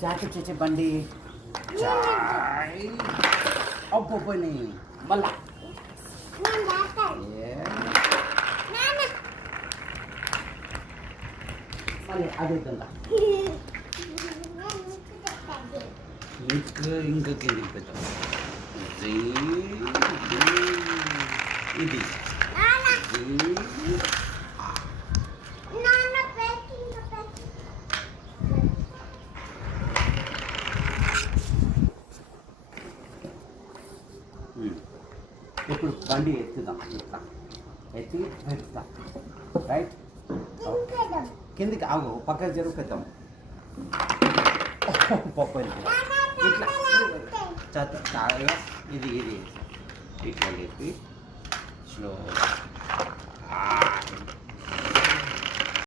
jacket చేసే బండి చాయ్ అబ్బోని మళ్ళా మళ్ళీ అదే దందా ఇంకా కిందికి పెట్టాం ఇది ఇప్పుడు బండి ఎత్తుదాం ఇట్లా ఎత్తి పెడతాం రైట్ కిందికి ఆగు పక్కన జరుగుతాం పప్పు ఇట్లా ఇది ఇట్లా లేపి స్లో